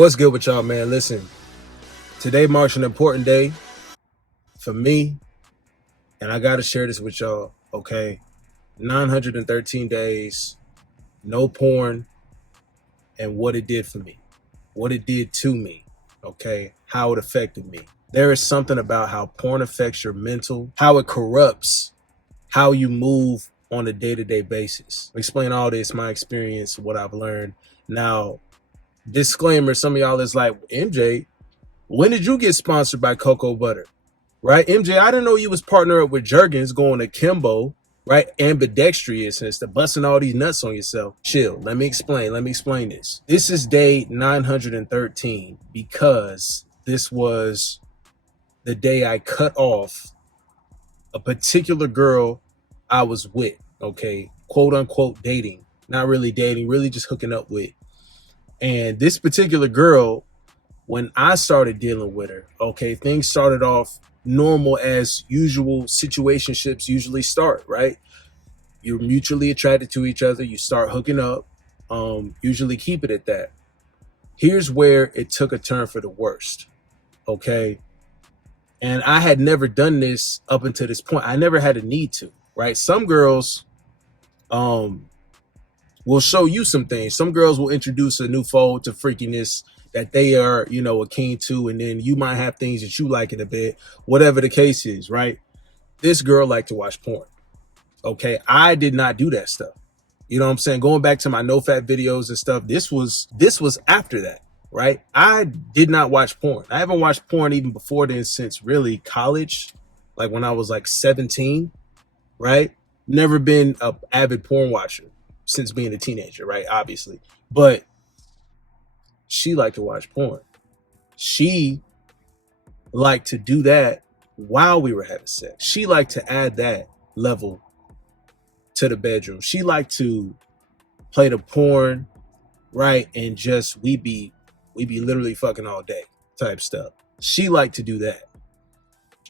What's good with y'all, man? Listen, today marks an important day for me, and I got to share this with y'all, okay? 913 days, no porn, and what it did for me, what it did to me, okay? How it affected me. There is something about how porn affects your mental, how it corrupts how you move on a day-to-day basis. Explain all this, my experience, what I've learned. Now, disclaimer, some of y'all is like, MJ, when did you get sponsored by Cocoa Butter? Right? MJ, I didn't know you was partnered up with Jergens going akimbo, right? Ambidextrous and stuff, busting all these nuts on yourself. Chill. Let me explain this. This is day 913 because this was the day I cut off a particular girl I was with, okay? Quote unquote dating. Not really dating, really just hooking up with. And this particular girl, when I started dealing with her, okay, things started off normal as usual situationships usually start, right? You're mutually attracted to each other, you start hooking up, usually keep it at that. Here's where it took a turn for the worst, okay? And I had never done this up until this point. I never had a need to, right? Some girls will show you some things. Some girls will introduce a new fold to freakiness that they are, keen to, and then you might have things that you like in a bit, whatever the case is, right? This girl liked to watch porn. Okay, I did not do that stuff. You know what I'm saying? Going back to my no fat videos and stuff, this was after that, right? I did not watch porn. I haven't watched porn even before then since really college, like when I was like 17, right? Never been an avid porn watcher since being a teenager, right? Obviously, but she liked to watch porn. She liked to do that while we were having sex. She liked to add that level to the bedroom. She liked to play the porn, right? And just we be literally fucking all day type stuff. She liked to do that.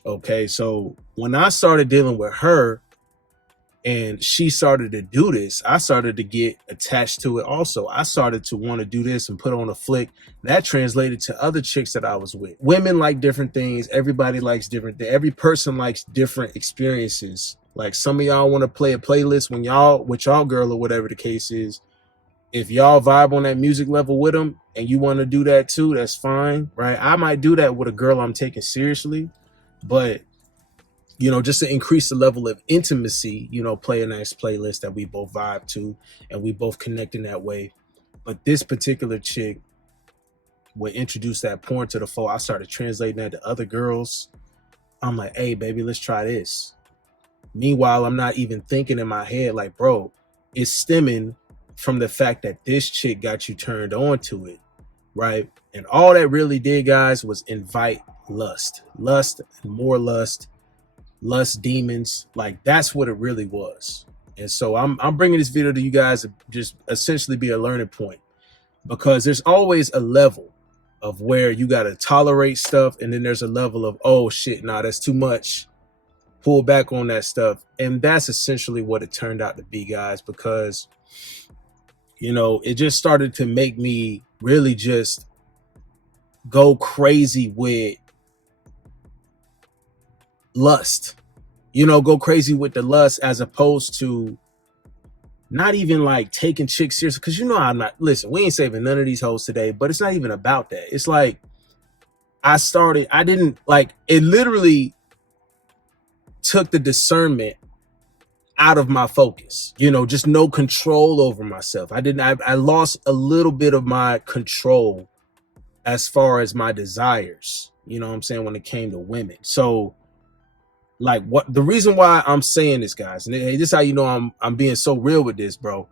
Okay, so when I started dealing with her and she started to do this, I started to get attached to it also. I started to want to do this and put on a flick. That translated to other chicks that I was with. Women like different things. Everybody likes different things. Every person likes different experiences. Like some of y'all want to play a playlist when y'all with y'all girl or whatever the case is. If y'all vibe on that music level with them and you want to do that too, that's fine, right? I might do that with a girl I'm taking seriously, but just to increase the level of intimacy, play a nice playlist that we both vibe to and we both connect in that way. But this particular chick would introduce that porn to the fold. I started translating that to other girls. I'm like, hey, baby, let's try this. Meanwhile, I'm not even thinking in my head like, bro, it's stemming from the fact that this chick got you turned on to it, right? And all that really did, guys, was invite lust and more lust demons. Like that's what it really was. And so I'm bringing this video to you guys to just essentially be a learning point, because there's always a level of where you got to tolerate stuff, and then there's a level of, oh shit, nah, that's too much, pull back on that stuff. And that's essentially what it turned out to be, guys, because it just started to make me really just go crazy with lust, go crazy with the lust, as opposed to not even like taking chicks serious. Because I'm not, listen, we ain't saving none of these hoes today, but it's not even about that. It's like I didn't like it, literally took the discernment out of my focus, just no control over myself. I lost a little bit of my control as far as my desires, what I'm saying, when it came to women. So like what the reason why I'm saying this, guys, and this is how I'm being so real with this, bro.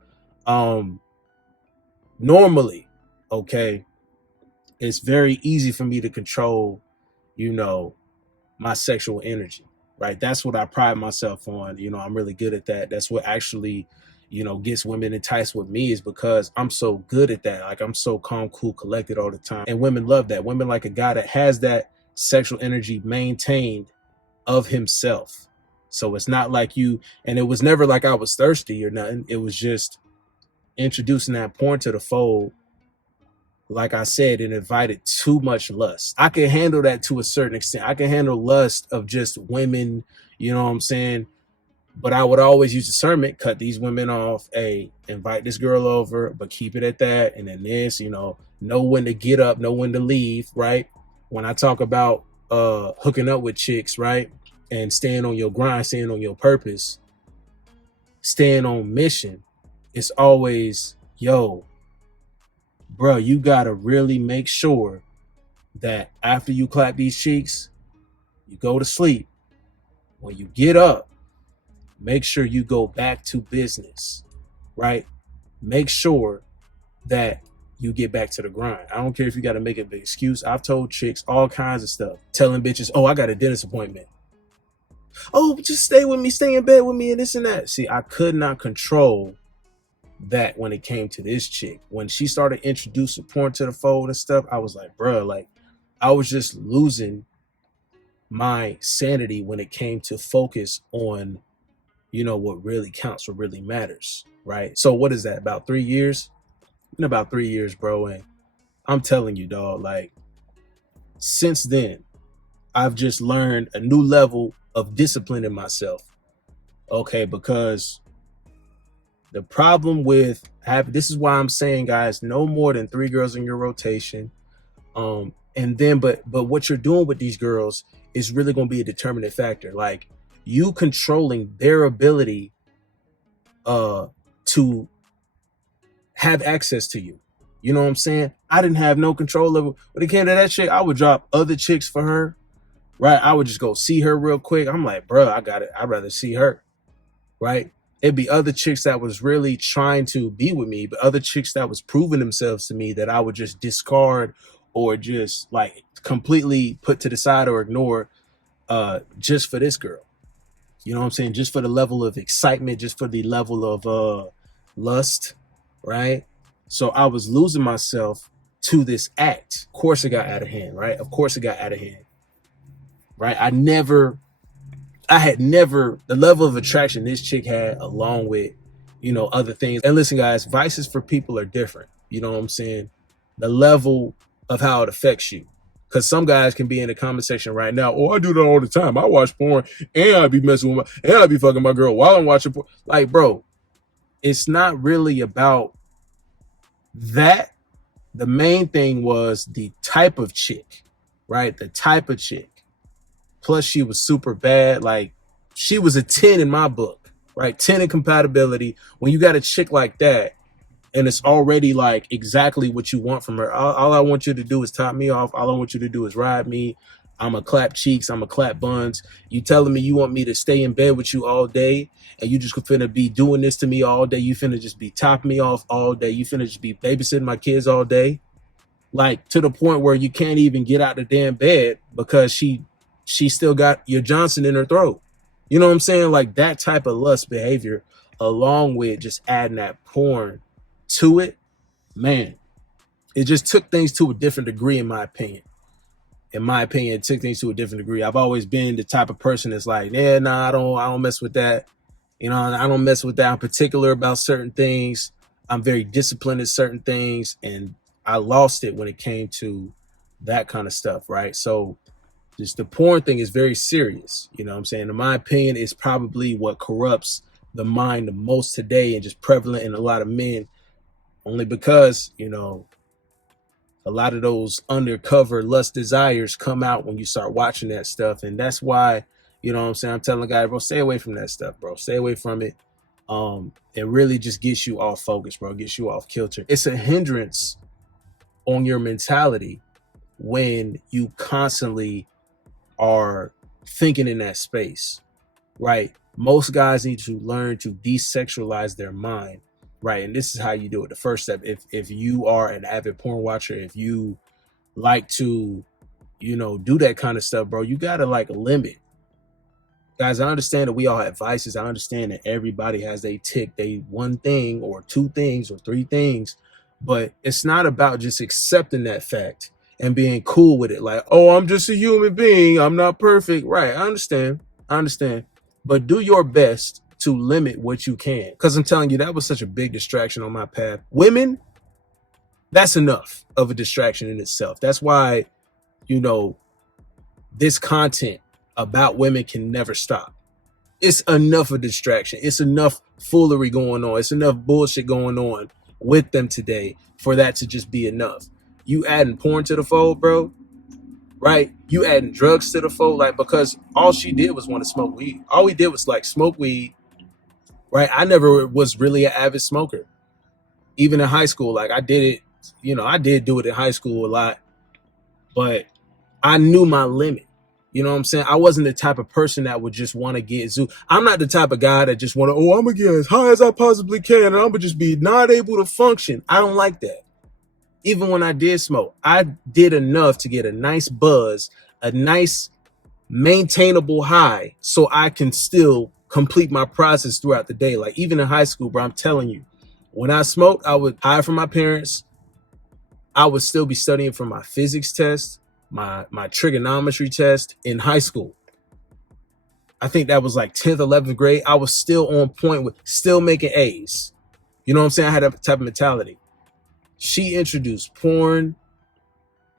Normally, okay, it's very easy for me to control, my sexual energy, right? That's what I pride myself on. I'm really good at that. That's what actually, gets women enticed with me, is because I'm so good at that. Like I'm so calm, cool, collected all the time. And women love that. Women like a guy that has that sexual energy maintained of himself. So it's not like and it was never like I was thirsty or nothing. It was just introducing that porn to the fold like I said, it invited too much lust. I can handle that to a certain extent. I can handle lust of just women, you know what I'm saying? But I would always use discernment, cut these women off. Hey, invite this girl over, but keep it at that. And then this, know when to get up, know when to leave, right? When I talk about hooking up with chicks, right? And staying on your grind, staying on your purpose, staying on mission, it's always, yo, bro, you gotta really make sure that after you clap these cheeks, you go to sleep. When you get up, make sure you go back to business, right? Make sure that you get back to the grind. I don't care if you got to make an excuse. I've told chicks all kinds of stuff, telling bitches, oh, I got a dentist appointment. Oh, just stay with me, stay in bed with me, and this and that. See, I could not control that when it came to this chick. When she started introducing porn to the fold and stuff, I was like, bro, like, I was just losing my sanity when it came to focus on what really counts, what really matters, right? So what is that, about 3 years? In about 3 years, bro, and I'm telling you, dog, like, since then, I've just learned a new level of discipline in myself, okay? Because the problem with this is why I'm saying, guys, no more than 3 girls in your rotation, and then, but what you're doing with these girls is really going to be a determinant factor, like, you controlling their ability to have access to you. You know what I'm saying? I didn't have no control over when it came to that chick. I would drop other chicks for her, right? I would just go see her real quick. I'm like, bro, I got it. I'd rather see her, right? It'd be other chicks that was really trying to be with me, but other chicks that was proving themselves to me that I would just discard or just like completely put to the side or ignore just for this girl. You know what I'm saying? Just for the level of excitement, just for the level of lust, right? So I was losing myself to this act. Of course it got out of hand, right? Of course it got out of hand, right? I had never, the level of attraction this chick had, along with, other things. And listen, guys, vices for people are different. You know what I'm saying? The level of how it affects you. Because some guys can be in the comment section right now, oh, I do that all the time. I watch porn and I be messing with and I be fucking my girl while I'm watching porn. Like, bro, it's not really about that. The main thing was the type of chick, right? The type of chick. Plus, she was super bad. Like, she was a 10 in my book, right? 10 in compatibility. When you got a chick like that, and it's already like exactly what you want from her. All I want you to do is top me off. All I want you to do is ride me. I'm a clap cheeks. I'm a clap buns. You telling me you want me to stay in bed with you all day, and you just finna be doing this to me all day. You finna just be topping me off all day. You finna just be babysitting my kids all day. Like, to the point where you can't even get out the damn bed because she still got your Johnson in her throat. You know what I'm saying? Like, that type of lust behavior, along with just adding that porn to it, man, it just took things to a different degree, in my opinion. It took things to a different degree. I've always been the type of person that's like, yeah, nah, I don't mess with that. I don't mess with that. I'm particular about certain things. I'm very disciplined at certain things, and I lost it when it came to that kind of stuff, right? So just the porn thing is very serious. You know what I'm saying? In my opinion, it's probably what corrupts the mind the most today, and just prevalent in a lot of men. Only because, a lot of those undercover lust desires come out when you start watching that stuff. And that's why, you know what I'm saying, I'm telling the guy, bro, stay away from that stuff, bro. Stay away from it. It really just gets you off focus, bro. Gets you off kilter. It's a hindrance on your mentality when you constantly are thinking in that space, right? Most guys need to learn to desexualize their mind. Right. And this is how you do it. The first step, if you are an avid porn watcher, if you like to, do that kind of stuff, bro, you got to like limit. Guys, I understand that we all have vices. I understand that everybody has a tick, they one thing or two things or three things. But it's not about just accepting that fact and being cool with it. Like, oh, I'm just a human being. I'm not perfect. Right. I understand. But do your best to limit what you can. Because I'm telling you, that was such a big distraction on my path. Women, That's enough of a distraction in itself. That's why, you know, this content about women can never stop. It's enough of distraction. It's enough foolery going on. It's enough bullshit going on with them today for that to just be enough. You adding porn to the fold, bro, right? You adding drugs to the fold, like, because all she did was want to smoke weed. All we did was like smoke weed, right? I never was really an avid smoker. Even in high school, like I did it, I did do it in high school a lot, but I knew my limit. You know what I'm saying? I wasn't the type of person that would just want to get zoo. I'm not the type of guy that just want to, I'm going to get as high as I possibly can and I'm going to just be not able to function. I don't like that. Even when I did smoke, I did enough to get a nice buzz, a nice maintainable high so I can still complete my process throughout the day. Like even in high school, bro, I'm telling you, when I smoked, I would hide from my parents. I would still be studying for my physics test, my trigonometry test in high school. I think that was like 10th, 11th grade. I was still on point with still making A's. You know what I'm saying? I had that type of mentality. She introduced porn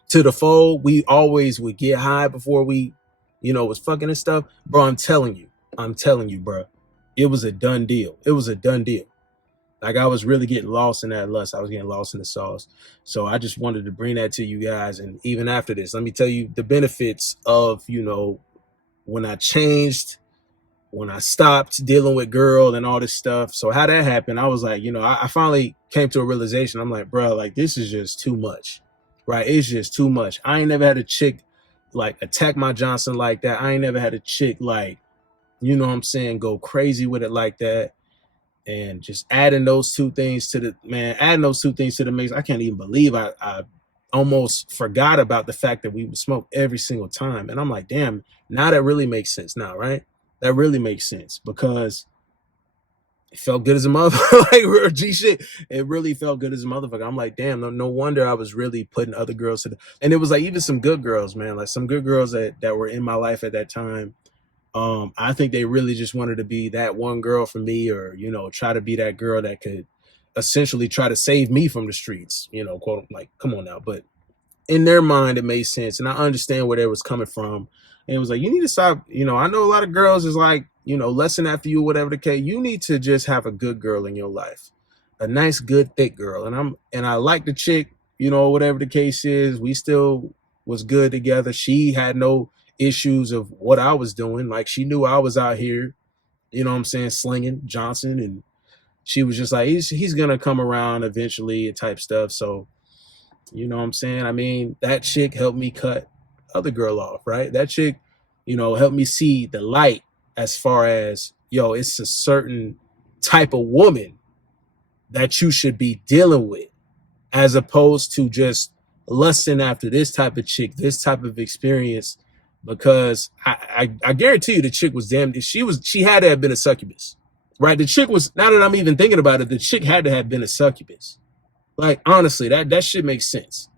to the fold. We always would get high before we, was fucking and stuff. Bro, I'm telling you, bro. It was a done deal. It was a done deal. Like I was really getting lost in that lust. I was getting lost in the sauce. So I just wanted to bring that to you guys. And even after this, let me tell you the benefits of, when I changed, when I stopped dealing with girl and all this stuff. So how that happened, I was like, I finally came to a realization. I'm like, bro, like this is just too much, right? It's just too much. I ain't never had a chick like attack my Johnson like that. I ain't never had a chick like, go crazy with it like that. And just adding those two things to the mix. I can't even believe I almost forgot about the fact that we would smoke every single time. And I'm like, damn, now that really makes sense now, right? That really makes sense because it felt good as a motherfucker. Like G shit. It really felt good as a motherfucker. I'm like, damn, no wonder I was really putting other girls to and it was like even some good girls, man. Like some good girls that were in my life at that time. I think they really just wanted to be that one girl for me, or try to be that girl that could essentially try to save me from the streets, quote, like, come on now. But in their mind it made sense, and I understand where they was coming from. And it was like, you need to stop. I know a lot of girls is like, lusting after you, whatever the case. You need to just have a good girl in your life, a nice, good, thick girl. And I like the chick, whatever the case is. We still was good together. She had no issues of what I was doing. Like she knew I was out here, slinging Johnson, and she was just like, he's gonna come around eventually type stuff. So, I mean, that chick helped me cut other girl off, right? That chick, helped me see the light as far as, it's a certain type of woman that you should be dealing with, as opposed to just lusting after this type of chick, this type of experience. Because I guarantee you the chick was she had to have been a succubus, right? The chick was, now that I'm even thinking about it, the chick had to have been a succubus. Like, honestly, that shit makes sense.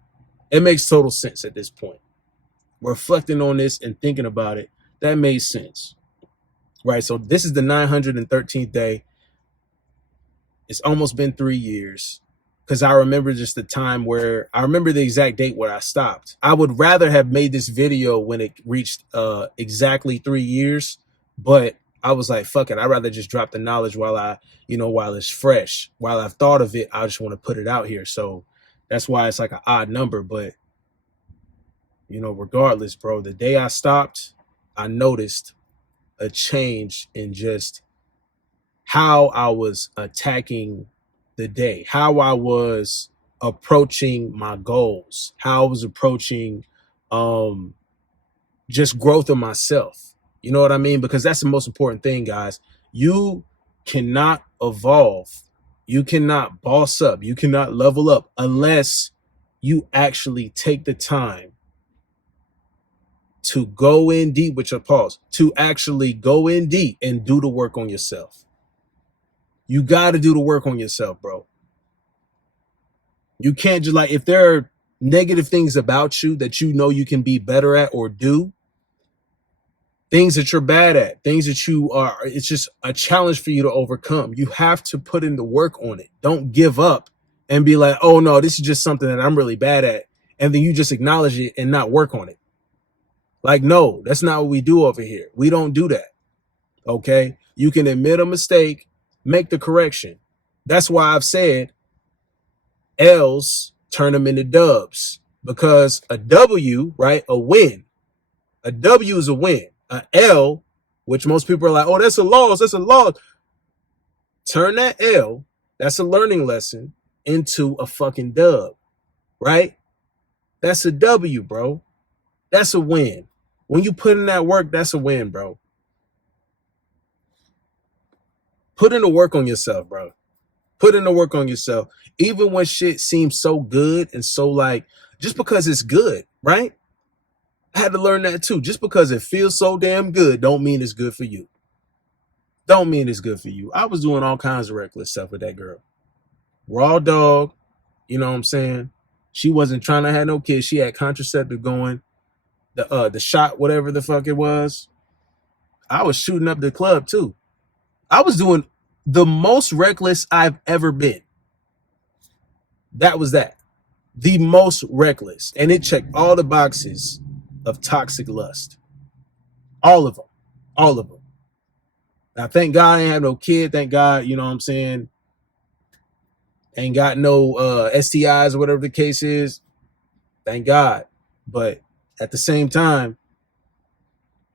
It makes total sense at this point. Reflecting on this and thinking about it, that made sense, right? So this is the 913th day. It's almost been 3 years. Because I remember just the time where I remember the exact date where I stopped. I would rather have made this video when it reached exactly 3 years, but I was like, fuck it. I'd rather just drop the knowledge while while it's fresh. While I've thought of it, I just want to put it out here. So that's why it's like an odd number. But, regardless, bro, the day I stopped, I noticed a change in just how I was attacking the day, how I was approaching my goals, how I was approaching just growth of myself. You know what I mean? Because that's the most important thing, guys. You cannot evolve. You cannot boss up. You cannot level up unless you actually take the time to go in deep with your pause, to actually go in deep and do the work on yourself. You got to do the work on yourself, bro. You can't just like, if there are negative things about you that you can be better at or do, things that you're bad at, things that it's just a challenge for you to overcome. You have to put in the work on it. Don't give up and be like, oh no, this is just something that I'm really bad at. And then you just acknowledge it and not work on it. Like, no, that's not what we do over here. We don't do that. Okay. You can admit a mistake, make the correction. That's why I've said L's turn them into dubs, because a W, right? A win. A W is a win. A L, which most people are like, oh, that's a loss. That's a loss. Turn that L, that's a learning lesson, into a fucking dub, right? That's a W, bro. That's a win. When you put in that work, that's a win, bro. Put in the work on yourself, bro. Put in the work on yourself. Even when shit seems so good and so like, just because it's good, right? I had to learn that too. Just because it feels so damn good don't mean it's good for you. Don't mean it's good for you. I was doing all kinds of reckless stuff with that girl. Raw dog, you know what I'm saying? She wasn't trying to have no kids. She had contraceptive going. The shot, whatever the fuck it was. I was shooting up the club too. I was doing the most reckless I've ever been. That was that. The most reckless. And it checked all the boxes of toxic lust. All of them. All of them. Now, thank God I ain't have no kid. Thank God, you know what I'm saying? Ain't got no STIs or whatever the case is. Thank God. But at the same time,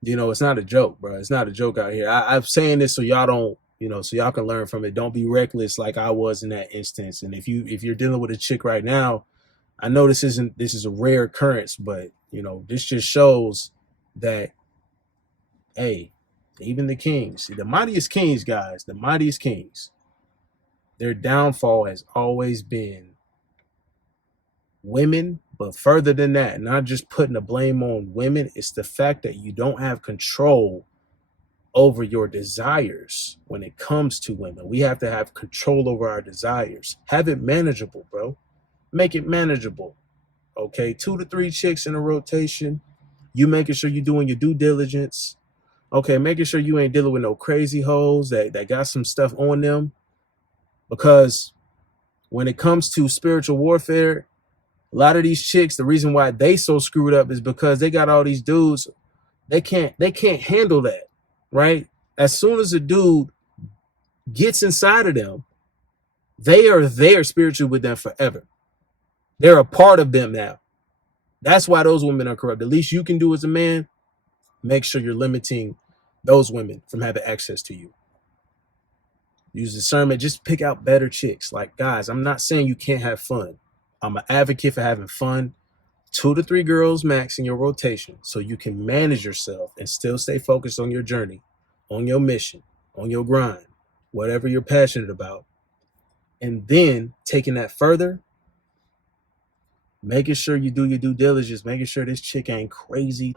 you know, it's not a joke, bro. It's not a joke out here. I'm saying this so y'all don't, you know, so y'all can learn from it. Don't be reckless like I was in that instance. And if you're dealing with a chick right now, I know this is a rare occurrence, but you know, this just shows that, hey, even the kings, the mightiest kings, guys, the mightiest kings, their downfall has always been women. But further than that, not just putting the blame on women, it's the fact that you don't have control over your desires when it comes to women. We have to have control over our desires. Have it manageable, bro. Make it manageable. Okay, 2 to 3 chicks in a rotation. You making sure you're doing your due diligence. Okay, making sure you ain't dealing with no crazy hoes that got some stuff on them. Because when it comes to spiritual warfare, a lot of these chicks, the reason why they so screwed up is because they got all these dudes. They can't handle that, right? As soon as a dude gets inside of them, they are there spiritually with them forever. They're a part of them now. That's why those women are corrupt. The least you can do as a man, make sure you're limiting those women from having access to you. Use discernment. Just pick out better chicks. Like, guys, I'm not saying you can't have fun. I'm an advocate for having fun. 2 to 3 girls max in your rotation so you can manage yourself and still stay focused on your journey, on your mission, on your grind, whatever you're passionate about. And then taking that further, making sure you do your due diligence, making sure this chick ain't crazy,